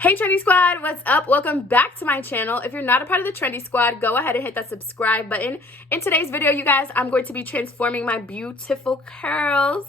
Hey Trendy Squad, what's up? Welcome back to my channel. If you're not a part of the Trendy Squad, go ahead and hit that subscribe button. In today's video, you guys, I'm going to be transforming my beautiful curls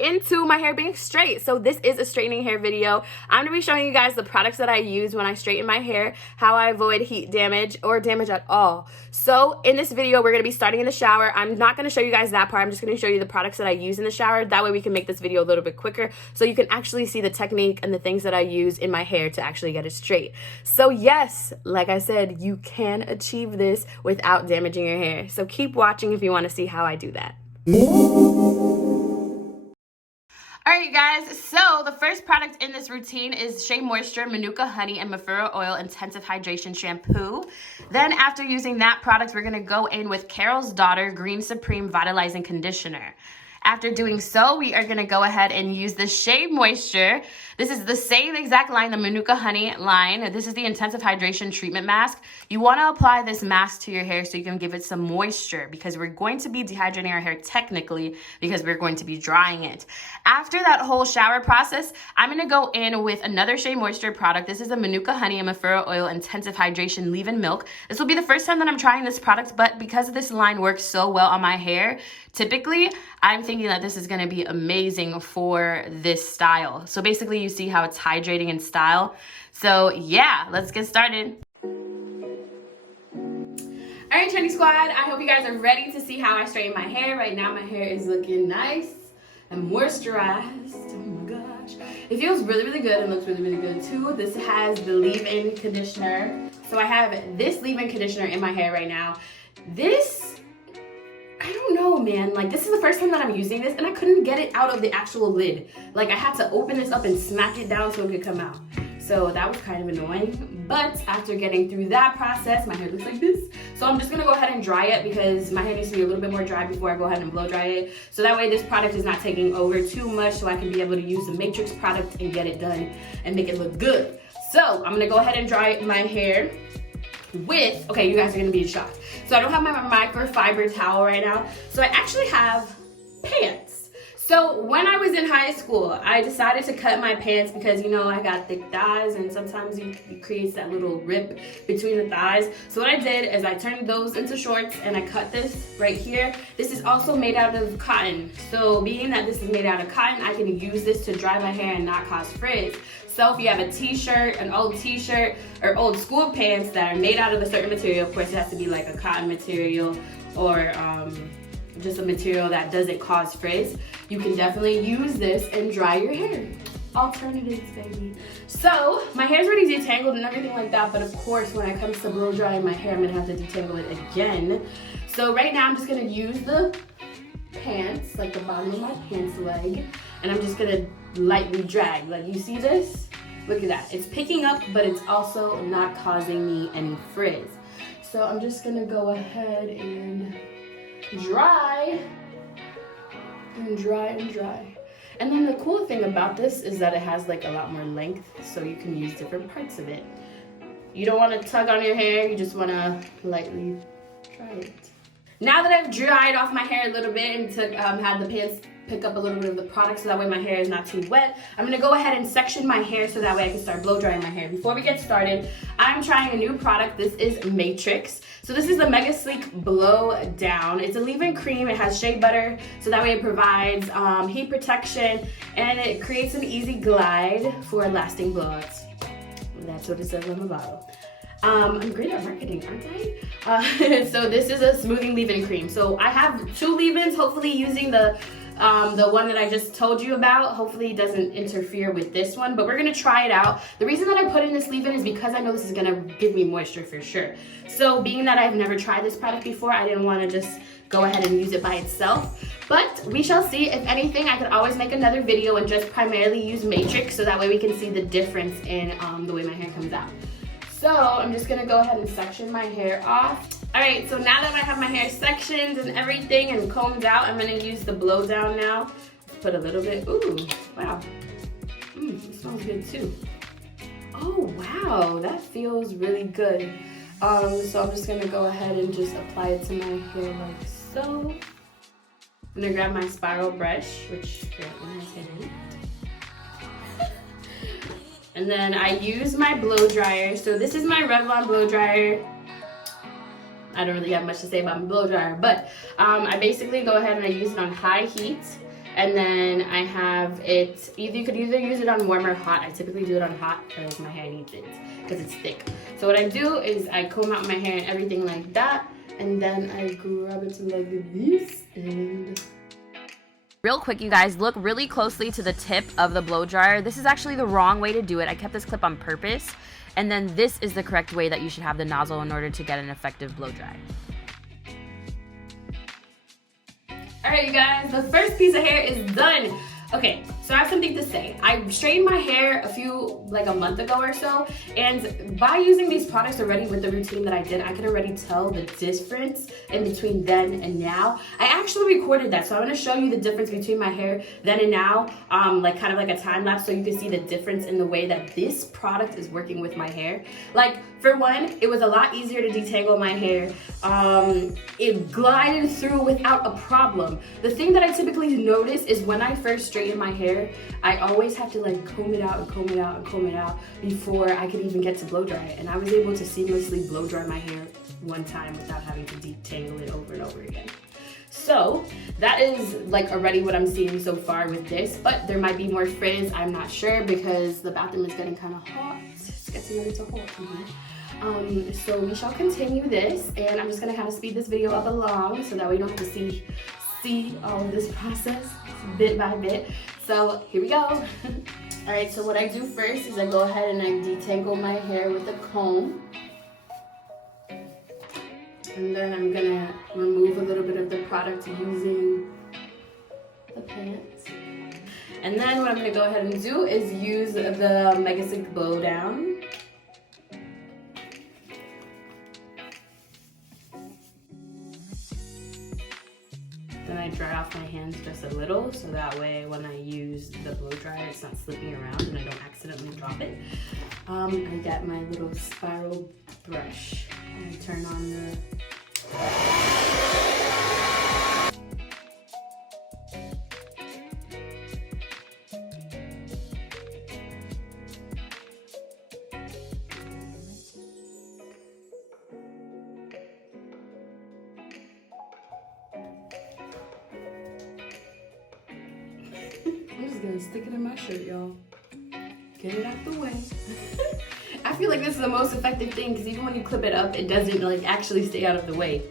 into my hair being straight. So this is a straightening hair video. I'm going to be showing you guys the products that I use when I straighten my hair, how I avoid heat damage or damage at all. So in this video, we're going to be starting in the shower. I'm not going to show you guys that part. I'm just going to show you the products that I use in the shower. That way we can make this video a little bit quicker so you can actually see the technique and the things that I use in my hair to actually get it straight. So yes, like I said, you can achieve this without damaging your hair. So keep watching if you want to see how I do that. Alright you guys, so the first product in this routine is Shea Moisture, Manuka Honey, and Mafura Oil Intensive Hydration Shampoo. Then after using that product, we're going to go in with Carol's Daughter Green Supreme Vitalizing Conditioner. After doing so, we are going to go ahead and use the Shea Moisture. This is the same exact line, the Manuka Honey line. This is the Intensive Hydration Treatment Mask. You want to apply this mask to your hair so you can give it some moisture because we're going to be dehydrating our hair technically because we're going to be drying it. After that whole shower process, I'm going to go in with another Shea Moisture product. This is a Manuka Honey and Mafura Oil Intensive Hydration Leave-In Milk. This will be the first time that I'm trying this product, but because this line works so well on my hair, typically, I'm thinking that this is going to be amazing for this style. So basically, you see how it's hydrating in style. So yeah, let's get started. All right, Trendy Squad, I hope you guys are ready to see how I straighten my hair. Right now, my hair is looking nice and moisturized. Oh my gosh. It feels really, really good and looks really, really good too. This has the leave-in conditioner. So I have this leave-in conditioner in my hair right now. I don't know, man. Like, this is the first time that I'm using this, and I couldn't get it out of the actual lid. Like, I had to open this up and smack it down so it could come out. So that was kind of annoying. But after getting through that process, my hair looks like this. So I'm just going to go ahead and dry it because my hair needs to be a little bit more dry before I go ahead and blow dry it. So that way this product is not taking over too much so I can be able to use the Matrix product and get it done and make it look good. So I'm going to go ahead and dry my hair with, okay, you guys are gonna be shocked. So I don't have my microfiber towel right now. So I actually have pants. So when I was in high school, I decided to cut my pants because, you know, I got thick thighs and sometimes it creates that little rip between the thighs. So what I did is I turned those into shorts and I cut this right here. This is also made out of cotton. So being that this is made out of cotton, I can use this to dry my hair and not cause frizz. So if you have a t-shirt, an old t-shirt, or old school pants that are made out of a certain material, of course it has to be like a cotton material or just a material that doesn't cause frizz, you can definitely use this and dry your hair. Alternatives, baby. So my hair's already detangled and everything like that, but of course when it comes to blow drying my hair, I'm gonna have to detangle it again. So right now I'm just gonna use the pants, like the bottom of my pants leg, and I'm just gonna lightly drag. Like, you see this? Look at that. It's picking up, but it's also not causing me any frizz. So I'm just gonna go ahead and dry and dry and dry. And then the cool thing about this is that it has like a lot more length, so you can use different parts of it. You don't want to tug on your hair, you just want to lightly dry it. Now that I've dried off my hair a little bit and had the pants pick up a little bit of the product so that way my hair is not too wet, I'm going to go ahead and section my hair so that way I can start blow drying my hair. Before we get started, I'm trying a new product. This is Matrix. So this is the Mega Sleek Blow Down. It's a leave-in cream. It has shea butter, so that way it provides heat protection and it creates an easy glide for lasting blowouts. That's what it says on the bottle. I'm great at marketing, aren't I? So this is a smoothing leave-in cream. So I have two leave-ins, hopefully using the one that I just told you about. Hopefully it doesn't interfere with this one, but we're gonna try it out. The reason that I put in this leave-in is because I know this is gonna give me moisture for sure. So being that I've never tried this product before, I didn't wanna just go ahead and use it by itself. But we shall see. If anything, I could always make another video and just primarily use Matrix so that way we can see the difference in the way my hair comes out. So I'm just gonna go ahead and section my hair off. All right, so now that I have my hair sectioned and everything and combed out, I'm gonna use the blow down now. Put a little bit, ooh, wow. It smells good too. Oh, wow, that feels really good. So I'm just gonna go ahead and just apply it to my hair like so. I'm gonna grab my spiral brush, which currently has hidden. And then I use my blow dryer. So this is my Revlon blow dryer. I don't really have much to say about my blow dryer, but I basically go ahead and I use it on high heat. And then I have it, you could either use it on warm or hot. I typically do it on hot because my hair needs it, because it's thick. So what I do is I comb out my hair and everything like that. And then I grab it like this and... Real quick, you guys, look really closely to the tip of the blow dryer. This is actually the wrong way to do it. I kept this clip on purpose. And then this is the correct way that you should have the nozzle in order to get an effective blow dry. All right, you guys, the first piece of hair is done. Okay, so I have something to say. I straightened my hair like a month ago or so, and by using these products already with the routine that I did, I could already tell the difference in between then and now. I actually recorded that, so I'm gonna show you the difference between my hair then and now, like kind of like a time lapse, so you can see the difference in the way that this product is working with my hair. Like, for one, it was a lot easier to detangle my hair. It glided through without a problem. The thing that I typically notice is when I first straighten my hair, I always have to like comb it out and comb it out and comb it out before I could even get to blow dry it. And I was able to seamlessly blow dry my hair one time without having to detangle it over and over again. So that is like already what I'm seeing so far with this, but there might be more frizz, I'm not sure, because the bathroom is getting kind of hot. It's getting a little hot in here. So we shall continue this, and I'm just gonna kind of speed this video up along so that we don't have to see all of this process bit by bit. So here we go. All right, so what I do first is I go ahead and I detangle my hair with a comb. And then I'm gonna remove a little bit of the product using the pants. And then what I'm gonna go ahead and do is use the Mega Stick Blow Down. Then I dry off my hands just a little, so that way when I use the blow dryer, it's not slipping around and I don't accidentally drop it. I get my little spiral brush and I turn on the... I'm just gonna stick it in my shirt, y'all. Get it out the way. I feel like this is the most effective thing because even when you clip it up, it doesn't like actually stay out of the way.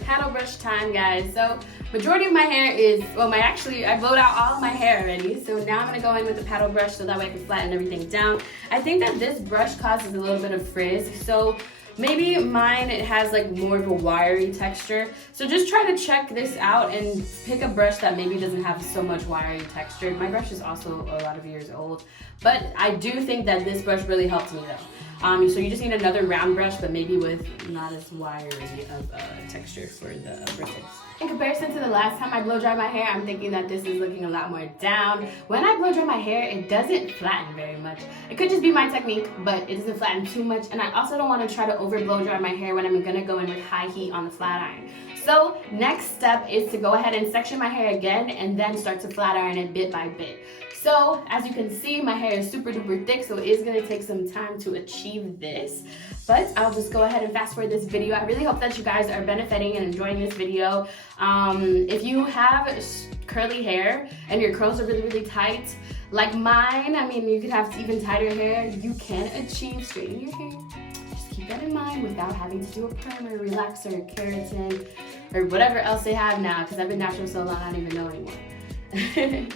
Paddle brush time, guys. So majority of my hair is, well, I blowed out all of my hair already. So now I'm gonna go in with the paddle brush so that way I can flatten everything down. I think that this brush causes a little bit of frizz. So maybe mine, it has like more of a wiry texture. So just try to check this out and pick a brush that maybe doesn't have so much wiry texture. My brush is also a lot of years old, but I do think that this brush really helped me though. So you just need another round brush, but maybe with not as wiry of texture for the bristles. In comparison to the last time I blow dry my hair, I'm thinking that this is looking a lot more down. When I blow dry my hair, it doesn't flatten very much. It could just be my technique, but it doesn't flatten too much. And I also don't want to try to over blow dry my hair when I'm gonna go in with high heat on the flat iron. So next step is to go ahead and section my hair again and then start to flat iron it bit by bit. So as you can see, my hair is super duper thick, so it is gonna take some time to achieve this. But I'll just go ahead and fast forward this video. I really hope that you guys are benefiting and enjoying this video. If you have curly hair and your curls are really, really tight, like mine, I mean, you could have even tighter hair, you can achieve straightening your hair. Just keep that in mind without having to do a primer, relaxer, keratin, or whatever else they have now, because I've been natural so long, I don't even know anymore.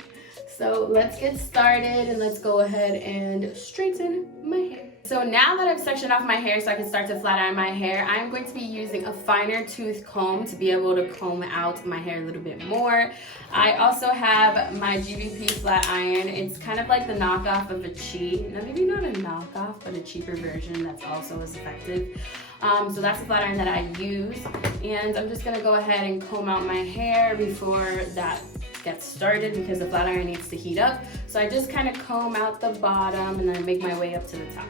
So let's get started and let's go ahead and straighten my hair. So now that I've sectioned off my hair so I can start to flat iron my hair, I'm going to be using a finer tooth comb to be able to comb out my hair a little bit more. I also have my GVP flat iron. It's kind of like the knockoff of a Chi. Now maybe not a knockoff, but a cheaper version that's also as effective. So that's the flat iron that I use. And I'm just gonna go ahead and comb out my hair before that gets started because the flat iron needs to heat up. So I just kind of comb out the bottom and then make my way up to the top.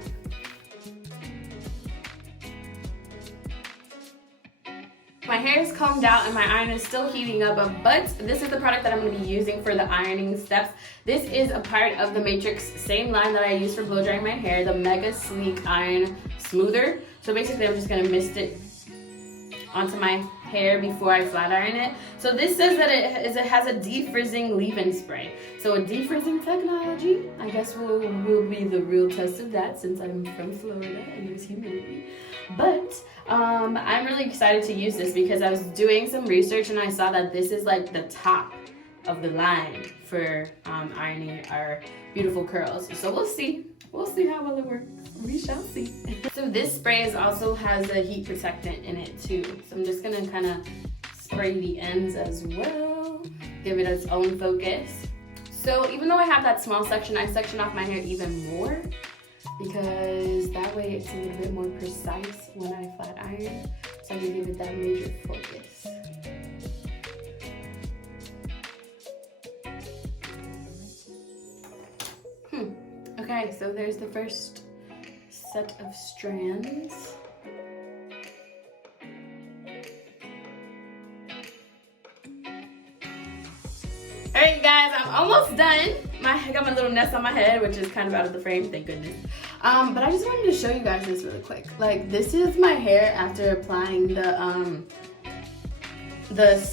My my hair is combed out and my iron is still heating up, but this is the product that I'm going to be using for the ironing steps. This is a part of the Matrix same line that I use for blow drying my hair, the Mega Sleek Iron Smoother. So basically I'm just going to mist it onto my hair before I flat iron it. So this says that it has a defrizzing leave-in spray. So a defrizzing technology, I guess will be the real test of that since I'm from Florida and there's humidity. But I'm really excited to use this because I was doing some research and I saw that this is like the top of the line for ironing our beautiful curls. So we'll see. We'll see how well it works. We shall see. So this spray also has a heat protectant in it too. So I'm just gonna kind of spray the ends as well. Give it its own focus. So even though I have that small section, I section off my hair even more because that way it's a little bit more precise when I flat iron. So I'm gonna give it that major focus. Okay, so there's the first set of strands. Alright guys, I'm almost done. I got my little nest on my head, which is kind of out of the frame, thank goodness. But I just wanted to show you guys this really quick. Like, this is my hair after applying the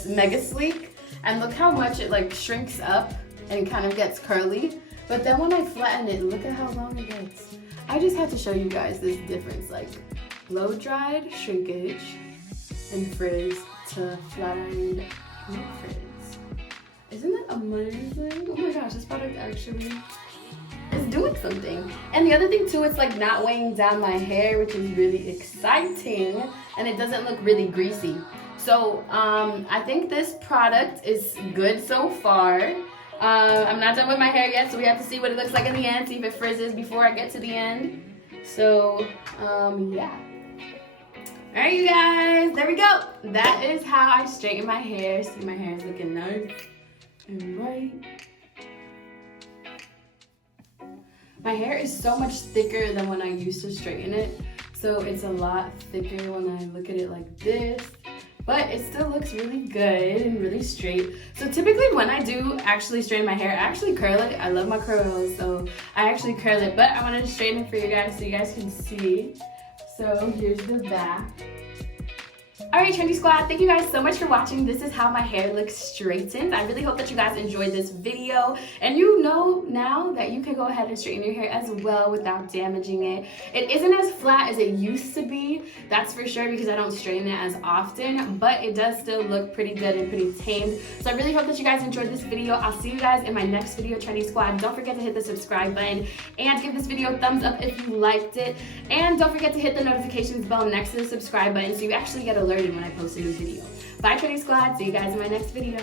Mega Sleek, and look how much it like shrinks up and kind of gets curly. But then when I flatten it, look at how long it gets. I just had to show you guys this difference, like blow dried shrinkage and frizz to flat ironed no frizz. Isn't that amazing? Oh my gosh, this product actually is doing something. And the other thing too, it's like not weighing down my hair, which is really exciting, and it doesn't look really greasy. So I think this product is good so far. I'm not done with my hair yet, so we have to see what it looks like in the end, see if it frizzes before I get to the end. So, yeah. Alright, you guys, there we go. That is how I straighten my hair. See, my hair is looking nice and right. My hair is so much thicker than when I used to straighten it, so it's a lot thicker when I look at it like this. But it still looks really good and really straight. So typically when I do actually straighten my hair, I actually curl it. I love my curls, so I actually curl it. But I wanted to straighten it for you guys so you guys can see. So here's the back. Alright, Trendy Squad, thank you guys so much for watching. This is how my hair looks straightened. I really hope that you guys enjoyed this video. And you know now that you can go ahead and straighten your hair as well without damaging it. It isn't as flat as it used to be, that's for sure, because I don't straighten it as often. But it does still look pretty good and pretty tamed. So I really hope that you guys enjoyed this video. I'll see you guys in my next video, Trendy Squad. Don't forget to hit the subscribe button and give this video a thumbs up if you liked it. And don't forget to hit the notifications bell next to the subscribe button so you actually get alerted when I post a new video. Bye, Trendy Squad. See you guys in my next video.